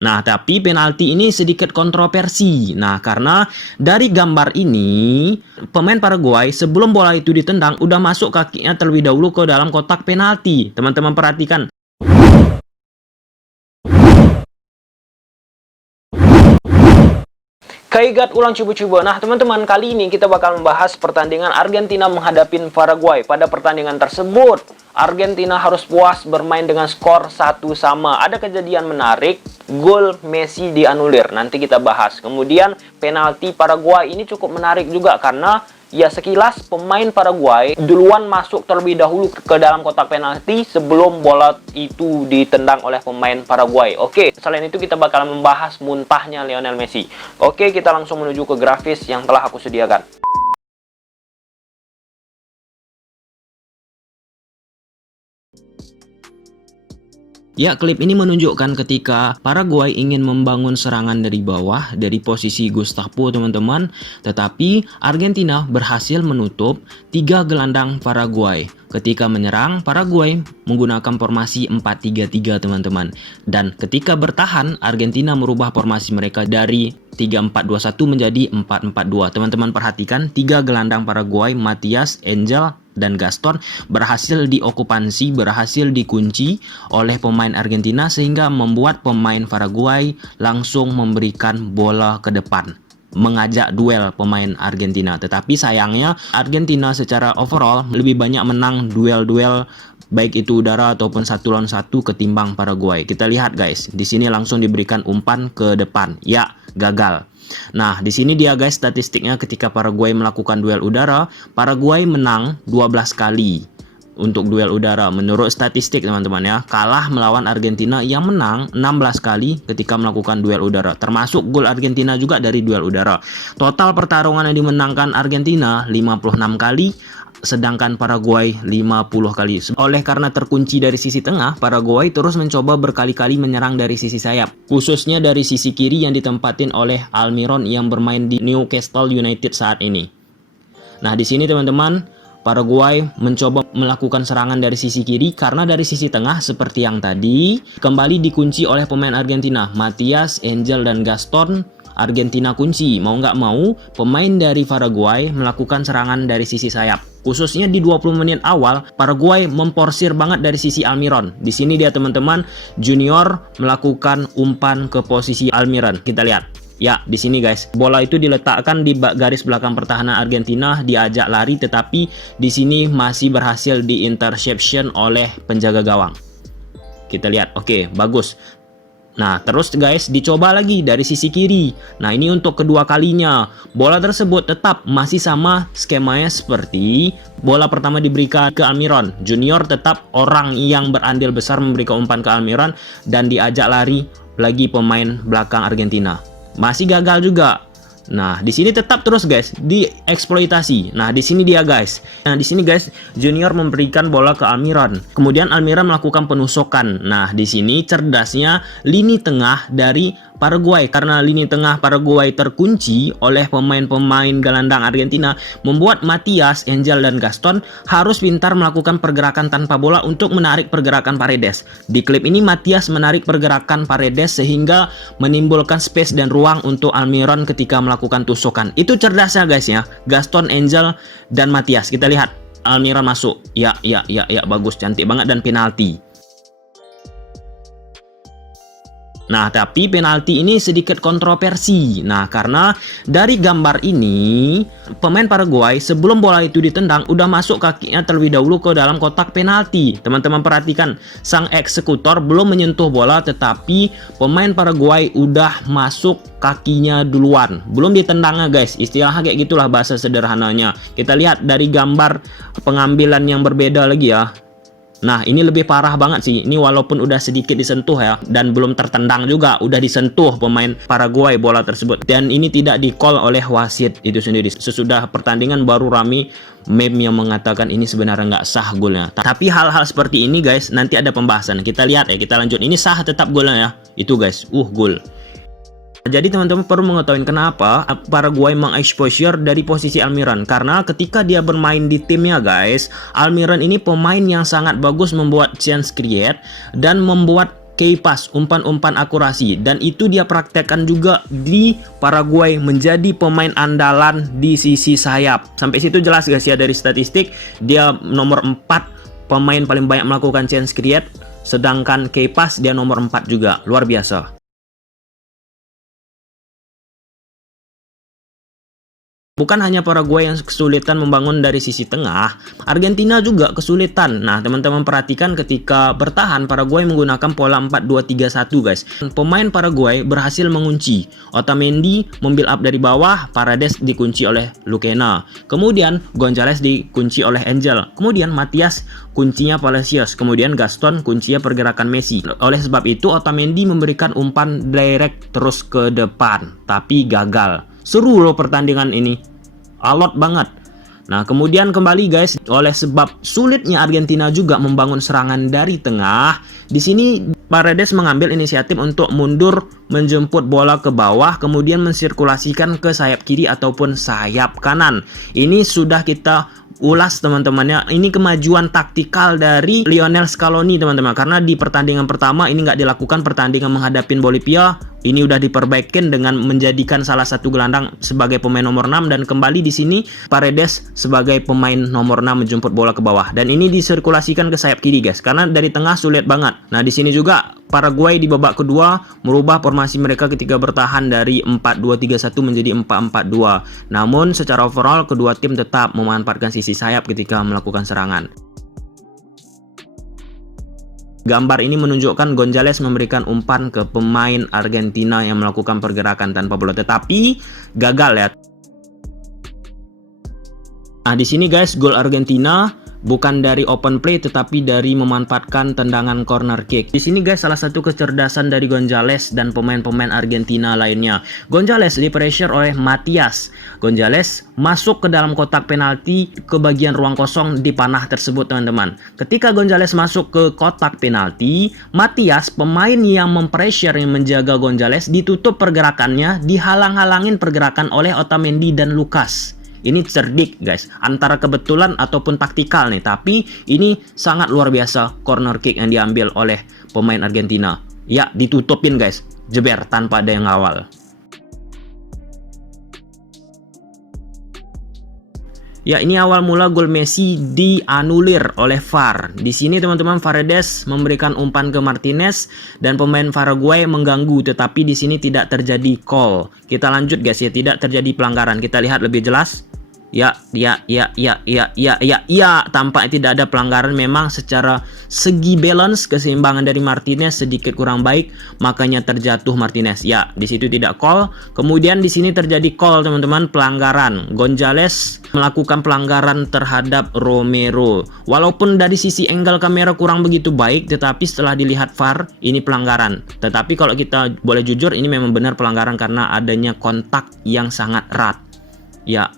Nah, tapi penalti ini sedikit kontroversi. Nah, karena dari gambar ini, pemain Paraguay sebelum bola itu ditendang, udah masuk kakinya terlebih dahulu ke dalam kotak penalti. Teman-teman perhatikan. Kaigat ulang coba-coba. Nah, teman-teman, kali ini kita bakal membahas pertandingan Argentina menghadapi Paraguay. Pada pertandingan tersebut, Argentina harus puas bermain dengan skor 1-1. Ada kejadian menarik, gol Messi dianulir. Nanti kita bahas. Kemudian, penalti Paraguay ini cukup menarik juga karena ya sekilas pemain Paraguay duluan masuk terlebih dahulu ke dalam kotak penalti sebelum bola itu ditendang oleh pemain Paraguay. Oke, selain itu kita bakal membahas muntahnya Lionel Messi. Oke, kita langsung menuju ke grafis yang telah aku sediakan. Ya, klip ini menunjukkan ketika Paraguay ingin membangun serangan dari bawah, dari posisi Gustavo, teman-teman. Tetapi Argentina berhasil menutup 3 gelandang Paraguay. Ketika menyerang, Paraguay menggunakan formasi 4-3-3, teman-teman. Dan ketika bertahan, Argentina merubah formasi mereka dari 3-4-2-1 menjadi 4-4-2. Teman-teman perhatikan, 3 gelandang Paraguay, Matias, Angel, dan Gaston berhasil diokupansi, berhasil dikunci oleh pemain Argentina sehingga membuat pemain Paraguay langsung memberikan bola ke depan, mengajak duel pemain Argentina. Tetapi sayangnya Argentina secara overall lebih banyak menang duel-duel baik itu udara ataupun 1 lawan 1 ketimbang Paraguay. Kita lihat guys, di sini langsung diberikan umpan ke depan. Ya, gagal. Nah, di sini dia guys statistiknya ketika Paraguay melakukan duel udara, Paraguay menang 12 kali untuk duel udara menurut statistik, teman-teman ya. Kalah melawan Argentina yang menang 16 kali ketika melakukan duel udara. Termasuk gol Argentina juga dari duel udara. Total pertarungan yang dimenangkan Argentina 56 kali, sedangkan Paraguay 50 kali. Oleh karena terkunci dari sisi tengah, Paraguay terus mencoba berkali-kali menyerang dari sisi sayap, khususnya dari sisi kiri yang ditempatin oleh Almiron yang bermain di Newcastle United saat ini. Nah, di sini teman-teman, Paraguay mencoba melakukan serangan dari sisi kiri karena dari sisi tengah seperti yang tadi kembali dikunci oleh pemain Argentina, Matias, Angel, dan Gaston. Argentina kunci, mau nggak mau pemain dari Paraguay melakukan serangan dari sisi sayap. Khususnya di 20 menit awal, Paraguay memporsir banget dari sisi Almiron. Di sini dia teman-teman, Junior melakukan umpan ke posisi Almiron. Kita lihat. Ya, di sini guys, bola itu diletakkan di garis belakang pertahanan Argentina, diajak lari, tetapi di sini masih berhasil di interception oleh penjaga gawang. Kita lihat, oke, bagus. Nah, terus guys, dicoba lagi dari sisi kiri. Nah, ini untuk kedua kalinya. Bola tersebut tetap masih sama skemanya seperti bola pertama diberikan ke Almiron. Junior tetap orang yang berandil besar memberikan umpan ke Almiron dan diajak lari lagi pemain belakang Argentina. Masih gagal juga. Nah, di sini tetap terus guys dieksploitasi. Nah, di sini dia guys. Nah, di sini guys, Junior memberikan bola ke Almiron. Kemudian Almiron melakukan penusukan. Nah, di sini cerdasnya lini tengah dari Paraguay, karena lini tengah Paraguay terkunci oleh pemain-pemain gelandang Argentina, membuat Matias, Angel, dan Gaston harus pintar melakukan pergerakan tanpa bola untuk menarik pergerakan Paredes. Di klip ini Matias menarik pergerakan Paredes sehingga menimbulkan space dan ruang untuk Almiron ketika melakukan tusukan. Itu cerdasnya guys ya, Gaston, Angel, dan Matias. Kita lihat Almiron masuk. Ya, bagus, cantik banget, dan penalti. Nah, tapi penalti ini sedikit kontroversi. Nah, karena dari gambar ini, pemain Paraguay sebelum bola itu ditendang, udah masuk kakinya terlebih dahulu ke dalam kotak penalti. Teman-teman perhatikan, sang eksekutor belum menyentuh bola, tetapi pemain Paraguay udah masuk kakinya duluan. Belum ditendangnya guys, istilahnya kayak gitulah bahasa sederhananya. Kita lihat dari gambar pengambilan yang berbeda lagi ya. Nah, ini lebih parah banget sih. Ini walaupun udah sedikit disentuh ya, dan belum tertendang juga, udah disentuh pemain Paraguay bola tersebut. Dan ini tidak di-call oleh wasit itu sendiri. Sesudah pertandingan baru rame meme yang mengatakan ini sebenarnya nggak sah golnya. Tapi hal-hal seperti ini guys, nanti ada pembahasan. Kita lihat ya, kita lanjut. Ini sah tetap golnya ya. Itu guys, gol. Jadi teman-teman perlu mengetahui kenapa Paraguay mengexposure dari posisi Almiron. Karena ketika dia bermain di timnya guys, Almiron ini pemain yang sangat bagus membuat chance create dan membuat key pass, umpan-umpan akurasi, dan itu dia praktekkan juga di Paraguay menjadi pemain andalan di sisi sayap. Sampai situ jelas guys ya dari statistik, dia nomor 4 pemain paling banyak melakukan chance create, sedangkan key pass dia nomor 4 juga. Luar biasa. Bukan hanya Paraguay yang kesulitan membangun dari sisi tengah, Argentina juga kesulitan. Nah, teman-teman perhatikan ketika bertahan, Paraguay menggunakan pola 4-2-3-1 guys. Pemain Paraguay berhasil mengunci. Otamendi membuild up dari bawah, Paredes dikunci oleh Lucena. Kemudian Gonzalez dikunci oleh Angel. Kemudian Matias kuncinya Palacios. Kemudian Gaston kuncinya pergerakan Messi. Oleh sebab itu Otamendi memberikan umpan direct terus ke depan, tapi gagal. Seru loh pertandingan ini, alot banget. Nah, kemudian kembali guys, oleh sebab sulitnya Argentina juga membangun serangan dari tengah, di sini Paredes mengambil inisiatif untuk mundur menjemput bola ke bawah, kemudian mensirkulasikan ke sayap kiri ataupun sayap kanan. Ini sudah kita ulas teman-temannya. Ini kemajuan taktikal dari Lionel Scaloni teman-teman, karena di pertandingan pertama ini nggak dilakukan, pertandingan menghadapi Bolivia ini udah diperbaikin dengan menjadikan salah satu gelandang sebagai pemain nomor 6, dan kembali di sini Paredes sebagai pemain nomor 6 menjemput bola ke bawah, dan ini disirkulasikan ke sayap kiri guys, karena dari tengah sulit banget. Nah, di sini juga Paraguay di babak kedua merubah formasi mereka ketika bertahan dari 4-2-3-1 menjadi 4-4-2. Namun secara overall kedua tim tetap memanfaatkan sisi sayap ketika melakukan serangan. Gambar ini menunjukkan Gonzalez memberikan umpan ke pemain Argentina yang melakukan pergerakan tanpa bola, tetapi gagal ya. Nah, di sini guys, gol Argentina bukan dari open play tetapi dari memanfaatkan tendangan corner kick. Di sini guys, salah satu kecerdasan dari Gonzalez dan pemain-pemain Argentina lainnya. Gonzalez di pressure oleh Matias. Gonzalez masuk ke dalam kotak penalti ke bagian ruang kosong di panah tersebut teman-teman. Ketika Gonzalez masuk ke kotak penalti, Matias pemain yang mempressure yang menjaga Gonzalez ditutup pergerakannya, dihalang-halangin pergerakan oleh Otamendi dan Lucas. Ini cerdik guys, antara kebetulan ataupun taktikal nih, tapi ini sangat luar biasa corner kick yang diambil oleh pemain Argentina. Ya, ditutupin guys, jeber tanpa ada yang ngawal. Ya, ini awal mula gol Messi dianulir oleh VAR. Di sini teman-teman, Paredes memberikan umpan ke Martinez dan pemain Paraguay mengganggu, tetapi di sini tidak terjadi call. Kita lanjut guys ya, tidak terjadi pelanggaran. Kita lihat lebih jelas. Ya, tampaknya tidak ada pelanggaran. Memang secara segi balance keseimbangan dari Martinez sedikit kurang baik, makanya terjatuh Martinez. Ya, di situ tidak call. Kemudian di sini terjadi call teman-teman, pelanggaran. Gonzalez melakukan pelanggaran terhadap Romero. Walaupun dari sisi angle kamera kurang begitu baik, tetapi setelah dilihat VAR ini pelanggaran. Tetapi kalau kita boleh jujur, ini memang benar pelanggaran karena adanya kontak yang sangat erat. Ya.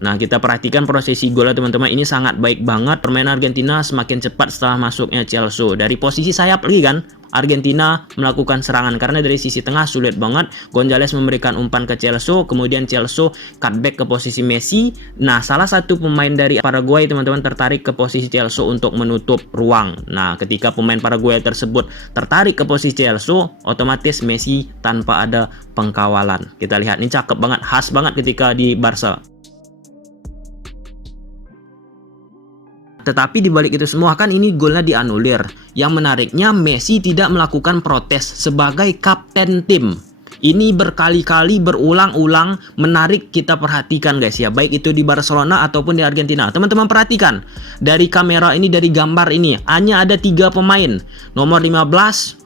Nah, kita perhatikan prosesi golnya teman-teman, ini sangat baik banget. Permainan Argentina semakin cepat setelah masuknya Celso. Dari posisi sayap lagi kan, Argentina melakukan serangan karena dari sisi tengah sulit banget. Gonzalez memberikan umpan ke Celso, kemudian Celso cutback ke posisi Messi. Nah, salah satu pemain dari Paraguay teman-teman tertarik ke posisi Celso untuk menutup ruang. Nah, ketika pemain Paraguay tersebut tertarik ke posisi Celso, otomatis Messi tanpa ada pengkawalan. Kita lihat, ini cakep banget, khas banget ketika di Barca. Tetapi dibalik itu semua kan ini golnya dianulir. Yang menariknya Messi tidak melakukan protes sebagai kapten tim. Ini berkali-kali berulang-ulang menarik kita perhatikan guys ya. Baik itu di Barcelona ataupun di Argentina. Teman-teman perhatikan. Dari kamera ini, dari gambar ini. Hanya ada 3 pemain. Nomor 15,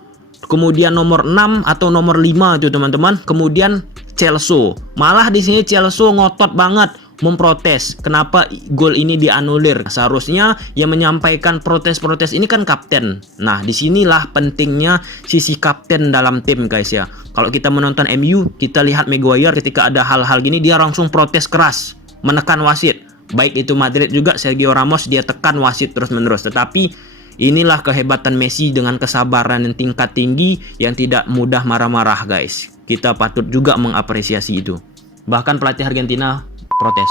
kemudian nomor 6 atau nomor 5 itu teman-teman. Kemudian Celso. Malah di sini Celso ngotot banget memprotes kenapa gol ini dianulir. Seharusnya yang menyampaikan protes-protes ini kan kapten. Nah, disinilah pentingnya sisi kapten dalam tim guys ya. Kalau kita menonton MU, kita lihat Maguire ketika ada hal-hal gini dia langsung protes keras, menekan wasit. Baik itu Madrid juga, Sergio Ramos dia tekan wasit terus-menerus. Tetapi inilah kehebatan Messi dengan kesabaran yang tingkat tinggi yang tidak mudah marah-marah guys. Kita patut juga mengapresiasi itu. Bahkan pelatih Argentina protes.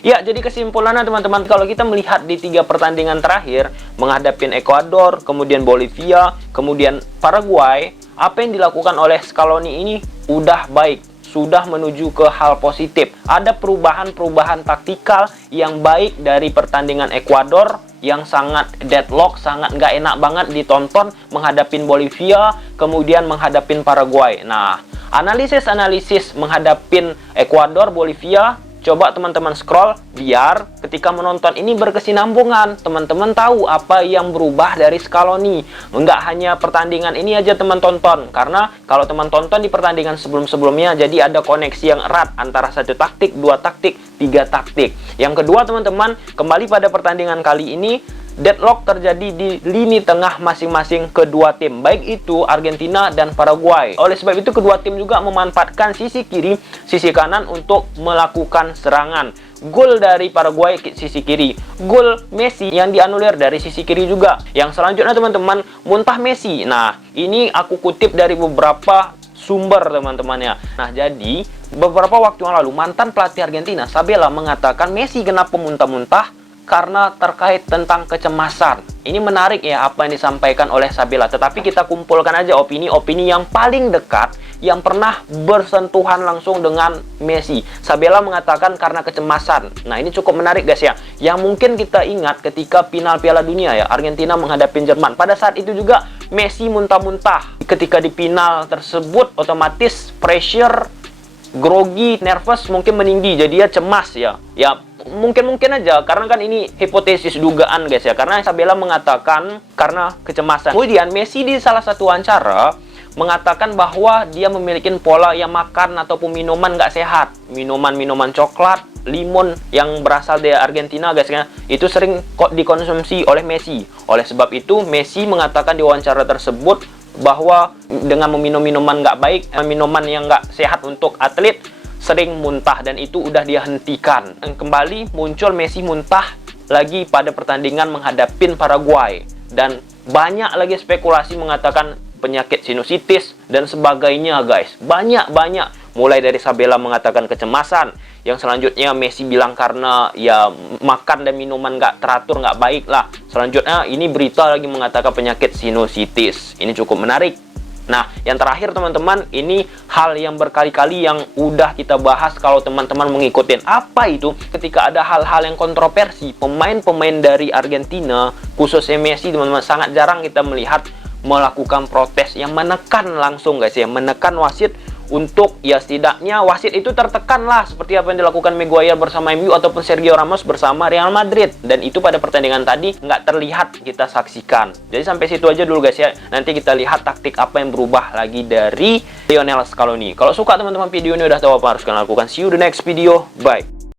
Ya, jadi kesimpulannya teman-teman, kalau kita melihat di 3 pertandingan terakhir, menghadapi Ekuador, kemudian Bolivia, kemudian Paraguay, apa yang dilakukan oleh Scaloni ini udah baik, sudah menuju ke hal positif. Ada perubahan-perubahan taktikal yang baik dari pertandingan Ekuador yang sangat deadlock, sangat nggak enak banget ditonton, menghadapi Bolivia, kemudian menghadapi Paraguay. Nah, analisis-analisis menghadapi Ekuador, Bolivia, coba teman-teman scroll biar ketika menonton ini berkesinambungan. Teman-teman tahu apa yang berubah dari Scaloni. Enggak hanya pertandingan ini aja teman tonton. Karena kalau teman tonton di pertandingan sebelum-sebelumnya, jadi ada koneksi yang erat antara 1 taktik, 2 taktik, 3 taktik. Yang kedua teman-teman, kembali pada pertandingan kali ini, deadlock terjadi di lini tengah masing-masing kedua tim, baik itu Argentina dan Paraguay. Oleh sebab itu kedua tim juga memanfaatkan sisi kiri, sisi kanan untuk melakukan serangan. Gol dari Paraguay sisi kiri, gol Messi yang dianulir dari sisi kiri juga. Yang selanjutnya teman-teman, muntah Messi. Nah, ini aku kutip dari beberapa sumber teman-teman ya. Nah, jadi beberapa waktu yang lalu mantan pelatih Argentina, Sabella, mengatakan Messi kenapa muntah-muntah karena terkait tentang kecemasan. Ini menarik ya apa yang disampaikan oleh Sabella. Tetapi kita kumpulkan aja opini-opini yang paling dekat yang pernah bersentuhan langsung dengan Messi. Sabella mengatakan karena kecemasan. Nah, ini cukup menarik guys ya. Yang mungkin kita ingat ketika final Piala Dunia ya, Argentina menghadapi Jerman. Pada saat itu juga Messi muntah-muntah. Ketika di final tersebut otomatis pressure, grogi, nervous mungkin meninggi, jadi dia cemas ya. Ya, mungkin aja, karena kan ini hipotesis dugaan guys ya. Karena Sabella mengatakan karena kecemasan. Kemudian Messi di salah satu wawancara mengatakan bahwa dia memiliki pola yang makan ataupun minuman nggak sehat. Minuman coklat, limon yang berasal dari Argentina guys ya, itu sering kok dikonsumsi oleh Messi. Oleh sebab itu Messi mengatakan di wawancara tersebut bahwa dengan meminum minuman nggak baik, minuman yang nggak sehat untuk atlet, sering muntah, dan itu udah dia hentikan. Dan kembali muncul Messi muntah lagi pada pertandingan menghadapi Paraguay, dan banyak lagi spekulasi mengatakan penyakit sinusitis dan sebagainya guys. Banyak mulai dari Sabella mengatakan kecemasan, yang selanjutnya Messi bilang karena ya makan dan minuman nggak teratur, nggak baik lah. Selanjutnya ini berita lagi mengatakan penyakit sinusitis. Ini cukup menarik. Nah, yang terakhir teman-teman, ini hal yang berkali-kali yang udah kita bahas kalau teman-teman mengikuti. Apa itu? Ketika ada hal-hal yang kontroversi, pemain-pemain dari Argentina, khususnya Messi teman-teman, sangat jarang kita melihat melakukan protes yang menekan langsung guys ya, menekan wasit untuk ya setidaknya wasit itu tertekan lah, seperti apa yang dilakukan Maguire bersama MU ataupun Sergio Ramos bersama Real Madrid. Dan itu pada pertandingan tadi nggak terlihat kita saksikan. Jadi sampai situ aja dulu guys ya. Nanti kita lihat taktik apa yang berubah lagi dari Lionel Scaloni. Kalau suka teman-teman video ini, udah tahu apa harus kalian lakukan. See you the next video. Bye.